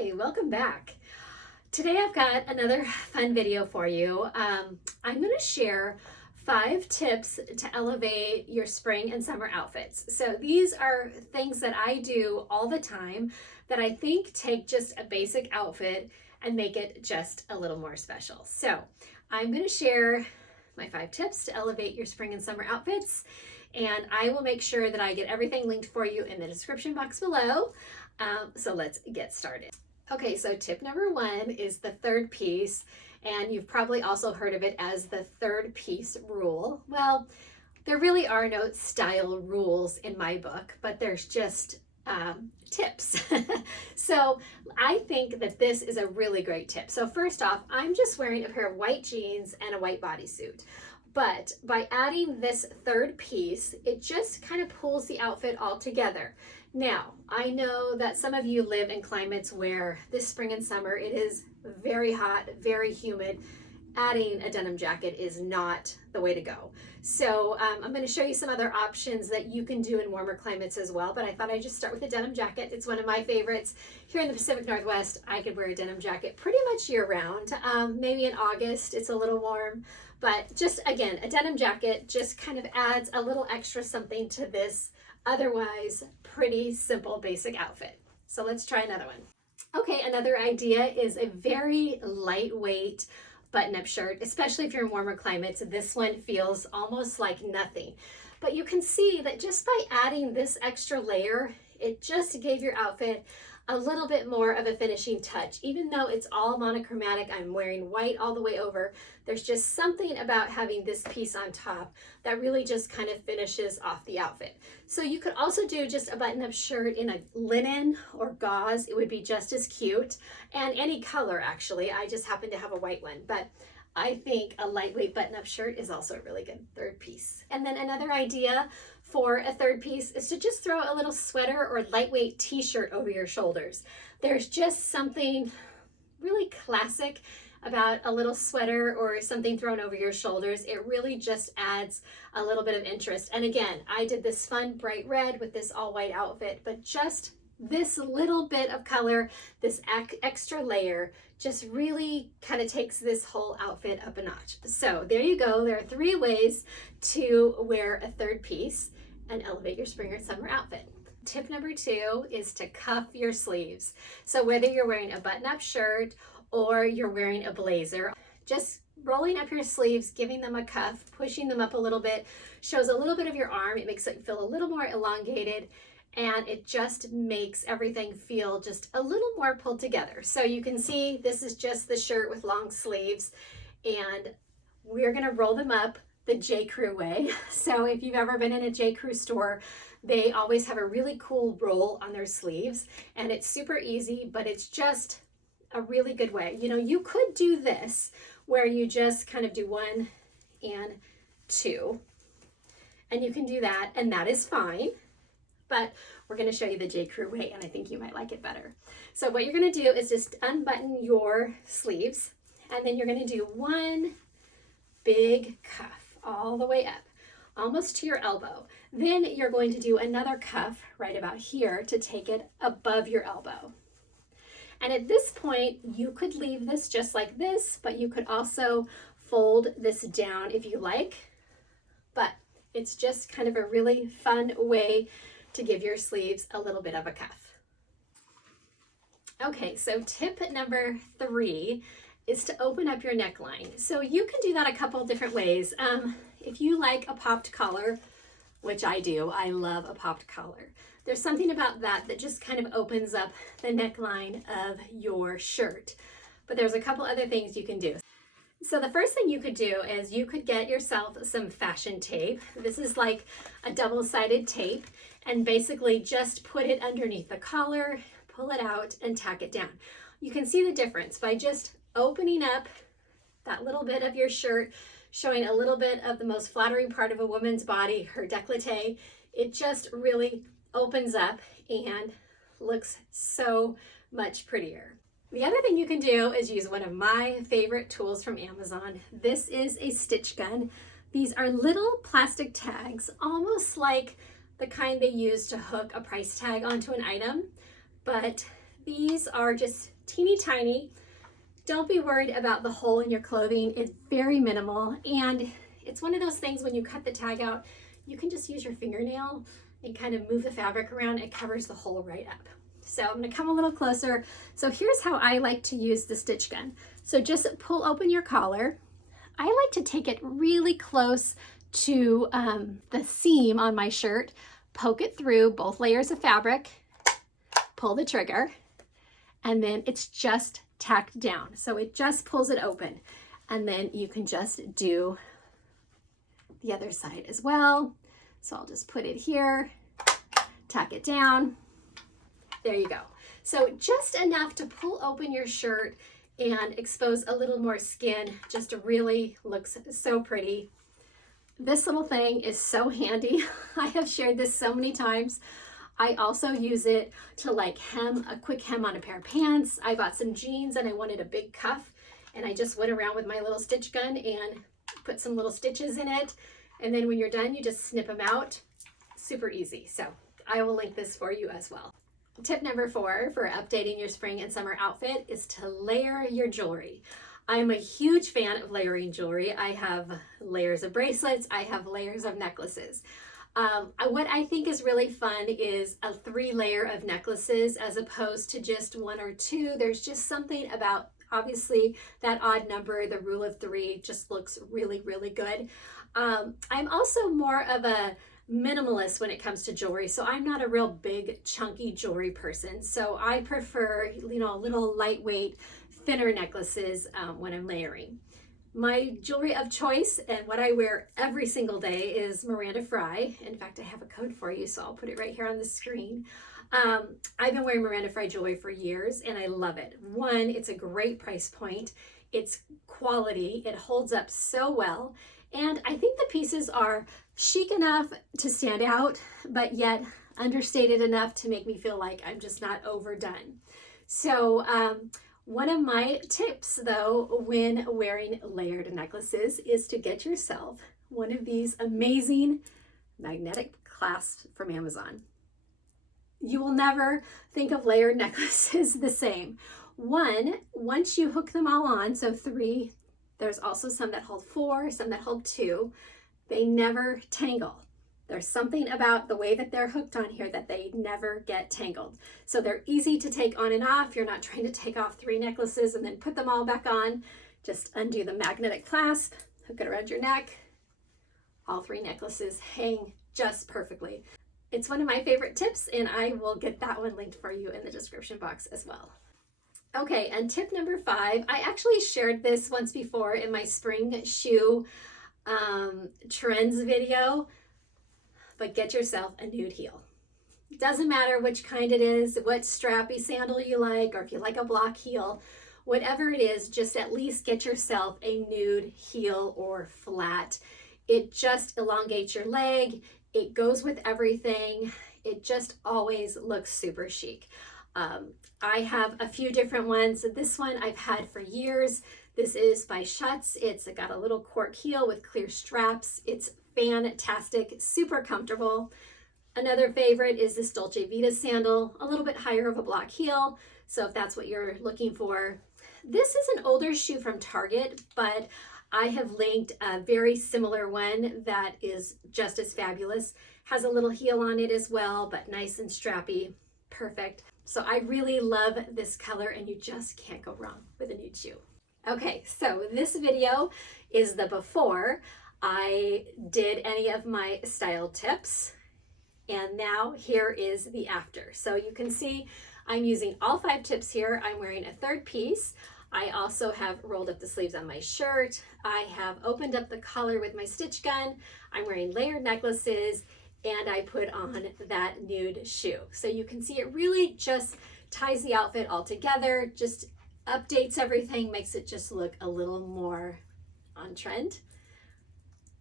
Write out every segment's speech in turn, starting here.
Hi, welcome back. Today I've got another fun video for you. I'm going to share 5 tips to elevate your spring and summer outfits. So these are things that I do all the time that I think take just a basic outfit and make it just a little more special. So I'm going to share my 5 tips to elevate your spring and summer outfits, and I will make sure that I get everything linked for you in the description box below. So let's get started. Okay, so tip number 1 is the third piece, and you've probably also heard of it as the third piece rule. Well, there really are no style rules in my book, but there's just tips. So I think that this is a really great tip. So first off, I'm just wearing a pair of white jeans and a white bodysuit. But by adding this third piece, it just kind of pulls the outfit all together. Now, I know that some of you live in climates where this spring and summer it is very hot, very humid. Adding a denim jacket is not the way to go. So I'm going to show you some other options that you can do in warmer climates as well, but I thought I'd just start with a denim jacket. It's one of my favorites. Here in the Pacific Northwest, I could wear a denim jacket pretty much year round. Maybe in August, it's a little warm, but just again, a denim jacket just kind of adds a little extra something to this otherwise pretty simple basic outfit. So let's try another one. Okay, another idea is a very lightweight button-up shirt, especially if you're in warmer climates. This one feels almost like nothing, but you can see that just by adding this extra layer, it just gave your outfit a little bit more of a finishing touch. Even though it's all monochromatic, I'm wearing white all the way over, there's just something about having this piece on top that really just kind of finishes off the outfit. So you could also do just a button-up shirt in a linen or gauze. It would be just as cute, and any color actually. I just happen to have a white one, but I think a lightweight button-up shirt is also a really good third piece. And then another idea for a third piece is to just throw a little sweater or lightweight t-shirt over your shoulders. There's just something really classic about a little sweater or something thrown over your shoulders. It really just adds a little bit of interest. And again, I did this fun bright red with this all white outfit, but just this little bit of color, this extra layer, just really kind of takes this whole outfit up a notch. So there you go. There are 3 ways to wear a third piece and elevate your spring or summer outfit. Tip number 2 is to cuff your sleeves. So whether you're wearing a button-up shirt or you're wearing a blazer, just rolling up your sleeves, giving them a cuff, pushing them up a little bit, shows a little bit of your arm. It makes it feel a little more elongated, and it just makes everything feel just a little more pulled together. So you can see this is just the shirt with long sleeves, and we're gonna roll them up the J. Crew way. So if you've ever been in a J. Crew store, they always have a really cool roll on their sleeves, and it's super easy, but it's just a really good way. You know, you could do this where you just kind of do 1 and 2, and you can do that, and that is fine. But we're going to show you the J. Crew way, and I think you might like it better. So what you're going to do is just unbutton your sleeves, and then you're going to do 1 big cuff all the way up, almost to your elbow. Then you're going to do another cuff right about here to take it above your elbow. And at this point, you could leave this just like this, but you could also fold this down if you like. But it's just kind of a really fun way to give your sleeves a little bit of a cuff. Okay, so tip number 3 is to open up your neckline. So you can do that a couple different ways. If you like a popped collar, which I do, I love a popped collar. There's something about that that just kind of opens up the neckline of your shirt. But there's a couple other things you can do. So the first thing you could do is you could get yourself some fashion tape. This is like a double-sided tape, and basically just put it underneath the collar, pull it out, and tack it down. You can see the difference by just opening up that little bit of your shirt, showing a little bit of the most flattering part of a woman's body, her décolleté. It just really opens up and looks so much prettier. The other thing you can do is use one of my favorite tools from Amazon. This is a stitch gun. These are little plastic tags, almost like the kind they use to hook a price tag onto an item, but These are just teeny tiny. Don't be worried about the hole in your clothing. It's very minimal, and it's one of those things when you cut the tag out, you can just use your fingernail and kind of move the fabric around. It covers the hole right up. So I'm going to come a little closer. So here's how I like to use the stitch gun. So just pull open your collar. I like to take it really close to the seam on my shirt, poke it through both layers of fabric, pull the trigger, and then it's just tacked down. So it just pulls it open. And then you can just do the other side as well. So I'll just put it here, tack it down. There you go. So just enough to pull open your shirt and expose a little more skin. Just really looks so pretty. This little thing is so handy. I have shared this so many times. I also use it to like hem, a quick hem on a pair of pants. I bought some jeans and I wanted a big cuff, and I just went around with my little stitch gun and put some little stitches in it. And then when you're done, you just snip them out. Super easy. So I will link this for you as well. Tip number 4 for updating your spring and summer outfit is to layer your jewelry. I'm a huge fan of layering jewelry. I have layers of bracelets. I have layers of necklaces. What I think is really fun is a 3-layer of necklaces as opposed to just 1 or 2. There's just something about, obviously, that odd number, the rule of 3, just looks really, really good. I'm also more of a minimalist when it comes to jewelry, so I'm not a real big chunky jewelry person. So I prefer, little lightweight, thinner necklaces when I'm layering. My jewelry of choice and what I wear every single day is Miranda Fry. In fact, I have a code for you, so I'll put it right here on the screen. I've been wearing Miranda Fry jewelry for years, and I love it. One, it's a great price point. It's quality. It holds up so well. And I think the pieces are chic enough to stand out, but yet understated enough to make me feel like I'm just not overdone. So one of my tips, though, when wearing layered necklaces is to get yourself one of these amazing magnetic clasps from Amazon. You will never think of layered necklaces the same. Once you hook them all on, so 3, there's also some that hold 4, some that hold 2, they never tangle. There's something about the way that they're hooked on here that they never get tangled. So they're easy to take on and off. You're not trying to take off 3 necklaces and then put them all back on. Just undo the magnetic clasp, hook it around your neck. All 3 necklaces hang just perfectly. It's one of my favorite tips, and I will get that one linked for you in the description box as well. Okay, and tip number 5, I actually shared this once before in my spring shoe trends video. But get yourself a nude heel. Doesn't matter which kind it is, what strappy sandal you like, or if you like a block heel, whatever it is, just at least get yourself a nude heel or flat. It just elongates your leg. It goes with everything. It just always looks super chic. I have a few different ones. This one I've had for years. This is by Xoxo. It's got a little cork heel with clear straps. It's fantastic, super comfortable. Another favorite is this Dolce Vita sandal, a little bit higher of a block heel. So if that's what you're looking for. This is an older shoe from Target, but I have linked a very similar one that is just as fabulous. Has a little heel on it as well, but nice and strappy. Perfect. So I really love this color, and you just can't go wrong with a nude shoe. Okay, so this video is the before I did any of my style tips, and now here is the after. So you can see I'm using all 5 tips here. I'm wearing a 3rd piece. I also have rolled up the sleeves on my shirt. I have opened up the collar with my stitch gun. I'm wearing layered necklaces, and I put on that nude shoe. So you can see it really just ties the outfit all together, just updates everything, makes it just look a little more on trend.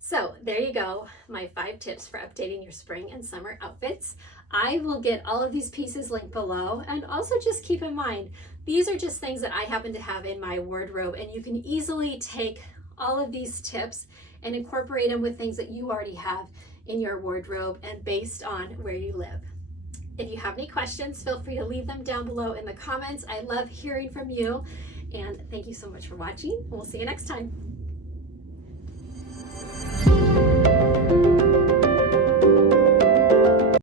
So there you go, my 5 tips for updating your spring and summer outfits. I will get all of these pieces linked below, and also just keep in mind, these are just things that I happen to have in my wardrobe, and you can easily take all of these tips and incorporate them with things that you already have in your wardrobe and based on where you live. If you have any questions, feel free to leave them down below in the comments. I love hearing from you. And thank you so much for watching. We'll see you next time.